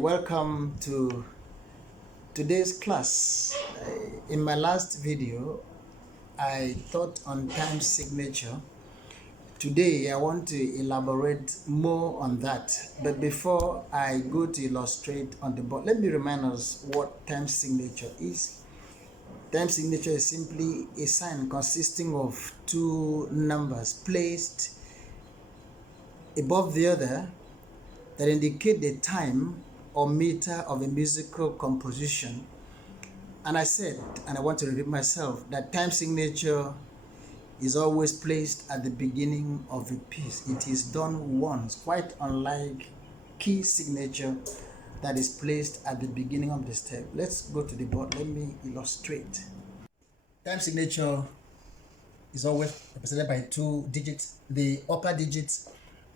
welcome to today's class. In my last video, I taught on time signature. Today, I want to elaborate more on that. But before I go to illustrate on the board, let me remind us what time signature is. Time signature is simply a sign consisting of two numbers placed above the other that indicate the time or meter of a musical composition. And I said, and I want to repeat myself, that time signature is always placed at the beginning of a piece. It is done once, quite unlike key signature that is placed at the beginning of the step. Let's go to the board. Let me illustrate. Time signature is always represented by two digits, the upper digit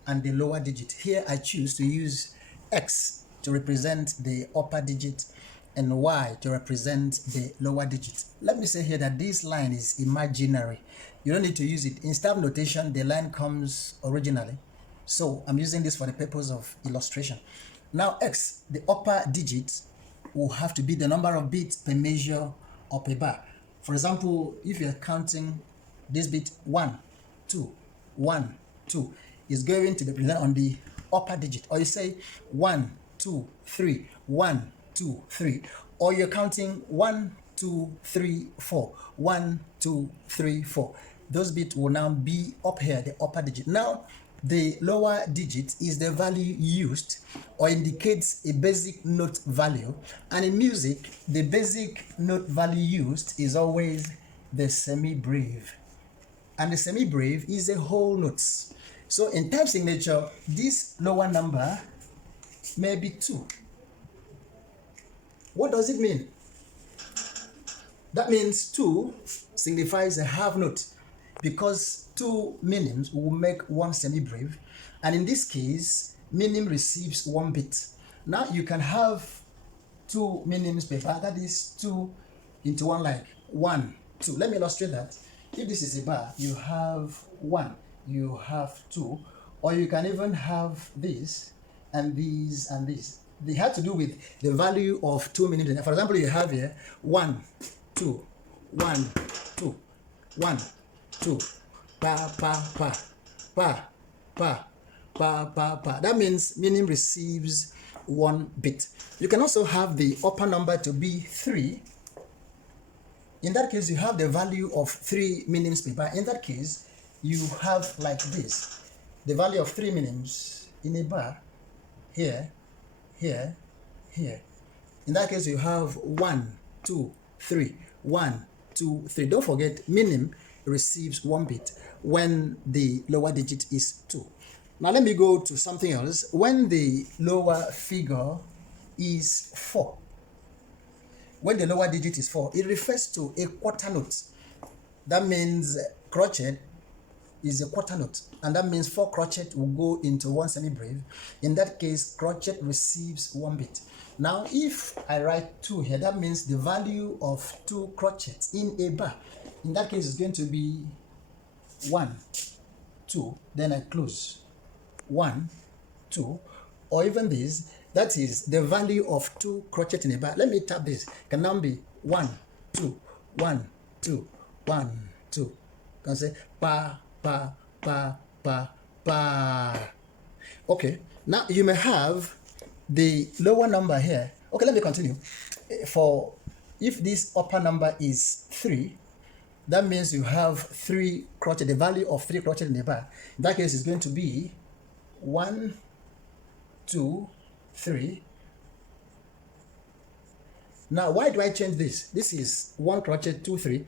and the lower digit. Here I choose to use X to represent the upper digit and Y to represent the lower digit. Let me say here that this line is imaginary. You don't need to use it. In stab notation, the line comes originally. So I'm using this for the purpose of illustration. Now X, the upper digit, will have to be the number of beats per measure or per bar. For example, if you're counting this beat 1, 2, 1, 2, is going to be presented on the upper digit. Or you say 1, 2, 3, 1, 2, 3. Or you're counting 1, 2, 3, 4, 1, 2, 3, 4. Those beats will now be up here, the upper digit. Now, the lower digit is the value used or indicates a basic note value. And in music, the basic note value used is always the semi-breve. And the semi-breve is a whole note. So in time signature, this lower number may be 2. What does it mean? That means 2 signifies a half note because 2 minims will make one semi-breve. And in this case, minim receives 1 bit. Now you can have 2 minims per bar, that is 2 into 1, like 1, 2. Let me illustrate that. If this is a bar, you have 1. You have 2, or you can even have this and these and this. They have to do with the value of 2 minutes. For example, you have here 1, 2, 1, 2, 1, 2, pa, pa, pa, pa, pa, pa, pa, pa. That means minim receives 1 bit. You can also have the upper number to be 3. In that case, you have the value of 3 minims per bar. In that case, you have like this, the value of 3 minims in a bar, here, here, here. In that case, you have 1, 2, 3, 1, 2, 3. Don't forget, minim receives 1 bit when the lower digit is 2. Now let me go to something else. When the lower figure is 4, when the lower digit is 4, it refers to a quarter note. That means crochet is a quarter note, and that means 4 crochet will go into 1 semi-breve. In that case, crochet receives 1 bit. Now, if I write 2 here, that means the value of 2 crochets in a bar. In that case, it's going to be 1, 2, then I close 1, 2, or even this. That is the value of 2 crochet in a bar. Let me tap this. Can now be 1, 2, 1, 2, 1, 2. Can say pa, pa, pa, pa, pa. Okay, now you may have the lower number here. Okay, let me continue. For if this upper number is 3, that means you have 3 crochet, the value of 3 crochet in the bar. In that case, it's going to be 1, 2, 3. Now, why do I change this? This is 1 crochet, 2, 3.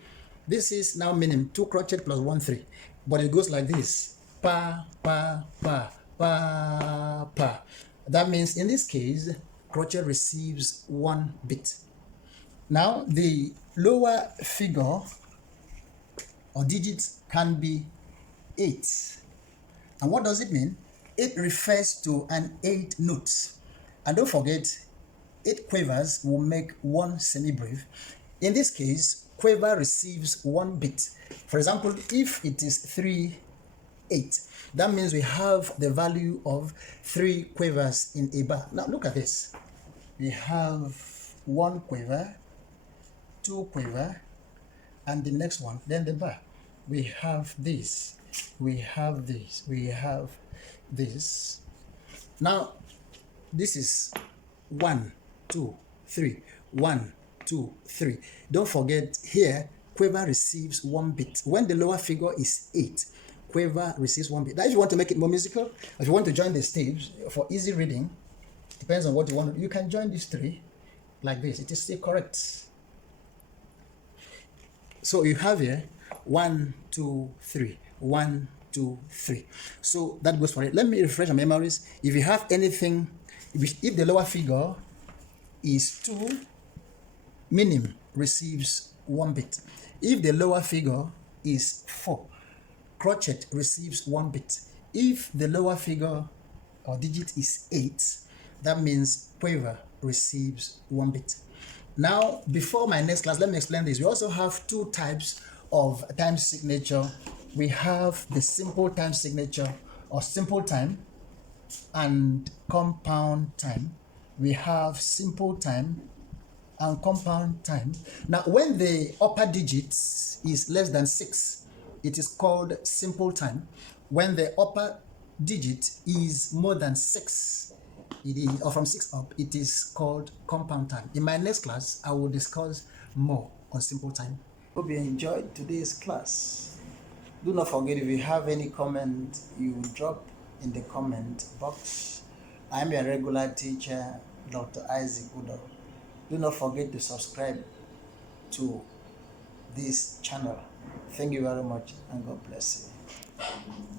This is now minim 2 crochet plus 1, 3. But it goes like this. Pa, pa, pa, pa, pa. That means in this case, crochet receives 1 bit. Now, the lower figure or digits can be 8. And what does it mean? It refers to an 8 notes. And don't forget, 8 quavers will make 1 semi-breve. In this case, quiver receives 1 bit. For example, if it is 3, 8, that means we have the value of 3 quavers in a bar. Now look at this. we have 1 quiver, 2 quiver, and the next one, then the bar. We have this, we have this, we have this. Now, this is 1, 2, 3, 1, 2, 3. Don't forget here, quiver receives 1 bit. When the lower figure is 8, quiver receives 1 bit. Now, if you want to make it more musical, if you want to join the stage for easy reading, depends on what you want. You can join these 3 like this. It is still correct. So you have here 1, 2, 3, 1, 2, 3. So that goes for it. Let me refresh my memories. If you have anything, if the lower figure is 2, minim receives 1 bit. If the lower figure is 4, crochet receives 1 bit. If the lower figure or digit is 8, that means quiver receives 1 bit. Now, before my next class, let me explain this. We also have 2 types of time signature. We have the simple time signature or simple time and compound time. We have simple time and compound time. Now, when the upper digit is less than 6, it is called simple time. When the upper digit is more than 6, it is, or from 6 up, it is called compound time. In my next class, I will discuss more on simple time. Hope you enjoyed today's class. Do not forget, if you have any comment, you drop in the comment box. I am your regular teacher, Dr. Isaac Udoh. Do not forget to subscribe to this channel. Thank you very much, and God bless you.